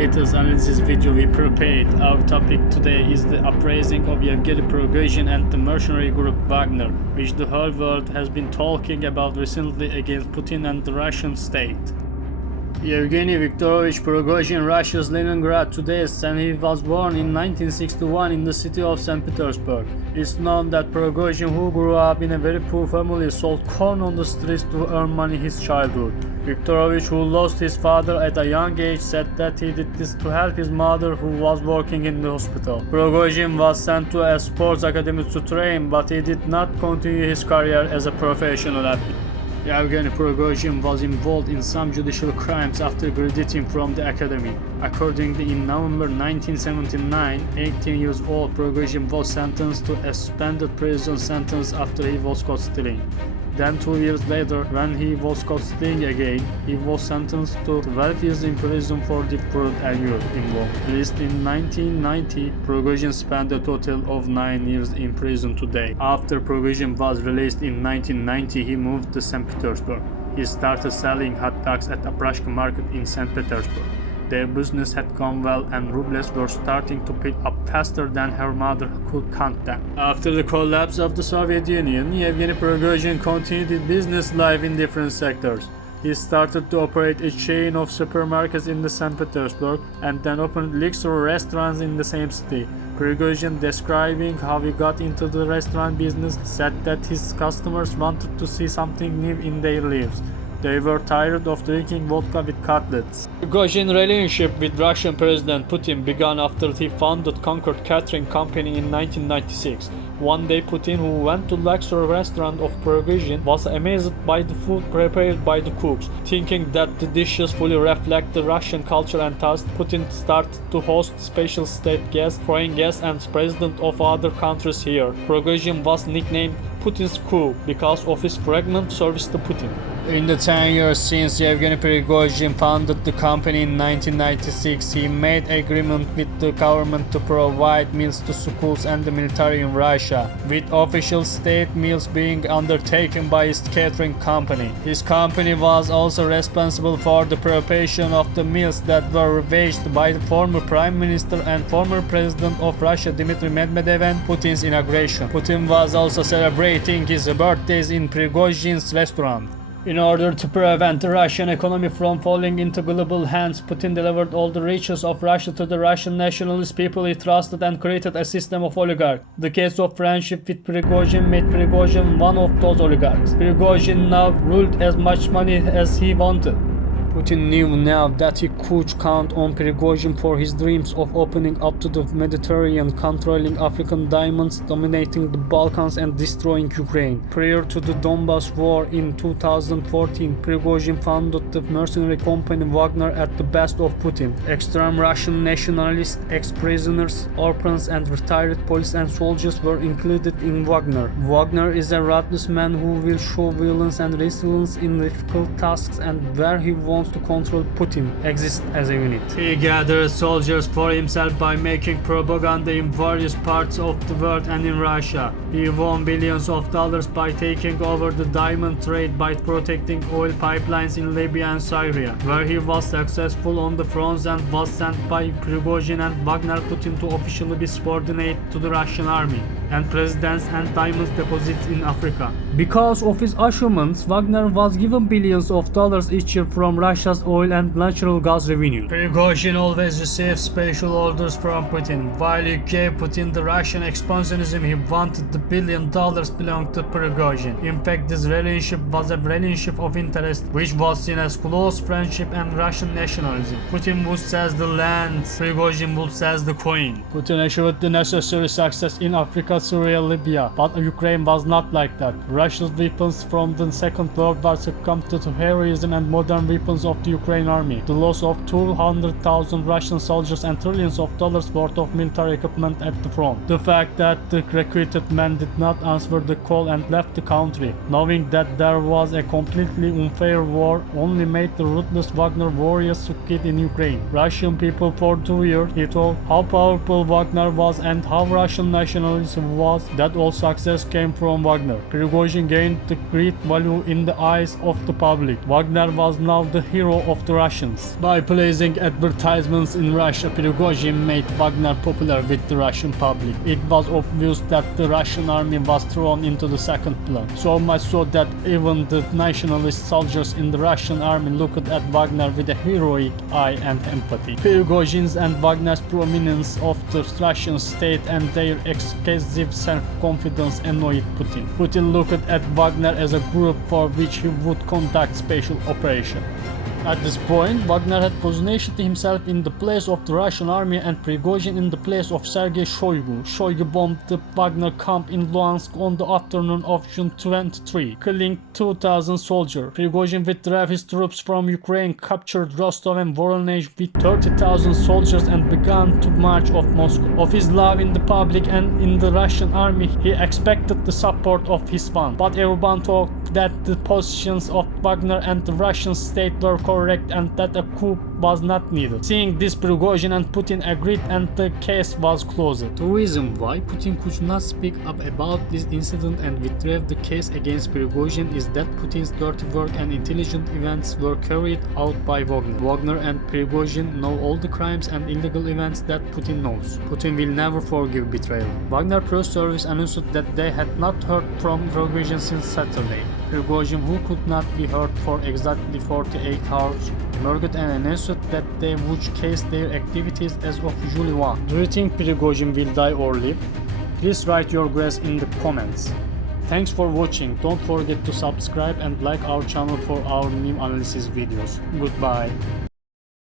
latest analysis video we prepared. Our topic today is the uprising of Yevgeny Prigozhin and the mercenary group Wagner, which the whole world has been talking about recently against Putin and the Russian state. Yevgeny Viktorovich Prigozhin, Russia's Leningrad today, and he was born in 1961 in the city of St. Petersburg. It's known that Prigozhin, who grew up in a very poor family, sold corn on the streets to earn money his childhood. Viktorovich, who lost his father at a young age, said that he did this to help his mother, who was working in the hospital. Prigozhin was sent to a sports academy to train, but he did not continue his career as a professional athlete. Yevgeny Prigozhin was involved in some judicial crimes after graduating from the academy. Accordingly, in November 1979, 18 years old, Prigozhin was sentenced to a suspended prison sentence after he was caught stealing. Then 2 years later, when he was caught stealing again, he was sentenced to 12 years in prison for the fraud and youth involved. Released in 1990, Prigozhin spent a total of 9 years in prison today. After Prigozhin was released in 1990, he moved to St. Petersburg. He started selling hot dogs at a Prashka market in St. Petersburg. Their business had gone well and rubles were starting to pick up faster than her mother could count them. After the collapse of the Soviet Union, Yevgeny Prigozhin continued his business life in different sectors. He started to operate a chain of supermarkets in St. Petersburg and then opened luxury restaurants in the same city. Prigozhin, describing how he got into the restaurant business, said that his customers wanted to see something new in their lives. They were tired of drinking vodka with cutlets. Prigozhin's relationship with Russian President Putin began after he founded Concord Catering Company in 1996. One day, Putin, who went to luxury restaurant of Prigozhin, was amazed by the food prepared by the cooks. Thinking that the dishes fully reflect the Russian culture and taste, Putin started to host special state guests, foreign guests, and presidents of other countries here. Prigozhin was nicknamed Putin's coup because of his frequent service to Putin. In the 10 years since Yevgeny Prigozhin founded the company in 1996, he made agreement with the government to provide meals to schools and the military in Russia, with official state meals being undertaken by his catering company. His company was also responsible for the preparation of the meals that were waged by the former Prime Minister and former President of Russia Dmitry Medvedev and Putin's inauguration. Putin was also celebrating his birthdays in Prigozhin's restaurant. In order to prevent the Russian economy from falling into global hands, Putin delivered all the riches of Russia to the Russian nationalist people he trusted and created a system of oligarchs. The case of friendship with Prigozhin made Prigozhin one of those oligarchs. Prigozhin now ruled as much money as he wanted. Putin knew now that he could count on Prigozhin for his dreams of opening up to the Mediterranean, controlling African diamonds, dominating the Balkans and destroying Ukraine. Prior to the Donbas war in 2014, Prigozhin founded the mercenary company Wagner at the best of Putin. Extreme Russian nationalists, ex-prisoners, orphans and retired police and soldiers were included in Wagner. Wagner is a ruthless man who will show violence and resilience in difficult tasks, and where he wants to control Putin exists as a unit. He gathered soldiers for himself by making propaganda in various parts of the world and in Russia. He won billions of dollars by taking over the diamond trade by protecting oil pipelines in Libya and Syria, where he was successful on the fronts and was sent by Prigozhin and Wagner Putin to officially be subordinate to the Russian army and presidents and diamond deposits in Africa. Because of his achievements, Wagner was given billions of dollars each year from Russia's oil and natural gas revenue. Prigozhin always received special orders from Putin. While he gave Putin the Russian expansionism, he wanted the $1 billion belonged to Prigozhin. In fact, this relationship was a relationship of interest, which was seen as close friendship and Russian nationalism. Putin would sell the land, Prigozhin would sell the coin. Putin achieved the necessary success in Africa, Syria, Libya, but Ukraine was not like that. Russia's weapons from the Second World War succumbed to the heroism and modern weapons of the Ukraine army, the loss of 200,000 Russian soldiers and trillions of dollars worth of military equipment at the front. The fact that the recruited men did not answer the call and left the country, knowing that there was a completely unfair war, only made the ruthless Wagner warriors succeed in Ukraine. Russian people for 2 years, he told how powerful Wagner was and how Russian nationalism was that all success came from Wagner. Prigozhin gained the great value in the eyes of the public. Wagner was now the hero of the Russians. By placing advertisements in Russia, Prigozhin made Wagner popular with the Russian public. It was obvious that the Russian army was thrown into the second plan. So much so that even the nationalist soldiers in the Russian army looked at Wagner with a heroic eye and empathy. Prigozhin's and Wagner's prominence of the Russian state and their excessive self-confidence annoyed Putin. Putin looked at Wagner as a group for which he would conduct special operations. At this point, Wagner had positioned himself in the place of the Russian army and Prigozhin in the place of Sergei Shoigu. Shoigu bombed the Wagner camp in Luhansk on the afternoon of June 23, killing 2,000 soldiers. Prigozhin withdrew his troops from Ukraine, captured Rostov and Voronezh with 30,000 soldiers and began to march off Moscow. Of his love in the public and in the Russian army, he expected the support of his fans. But everyone thought that the positions of Wagner and the Russian state were correct and that a coup was not needed. Seeing this, Prigozhin and Putin agreed and the case was closed. The reason why Putin could not speak up about this incident and withdraw the case against Prigozhin is that Putin's dirty work and intelligent events were carried out by Wagner. Wagner and Prigozhin know all the crimes and illegal events that Putin knows. Putin will never forgive betrayal. Wagner press service announced that they had not heard from Prigozhin since Saturday. Prigozhin, who could not be heard for exactly 48 hours, murdered and announced that they would cease their activities as of July 1. Do you think Prigozhin will die or live? Please write your guess in the comments. Thanks for watching. Don't forget to subscribe and like our channel for our new analysis videos. Goodbye.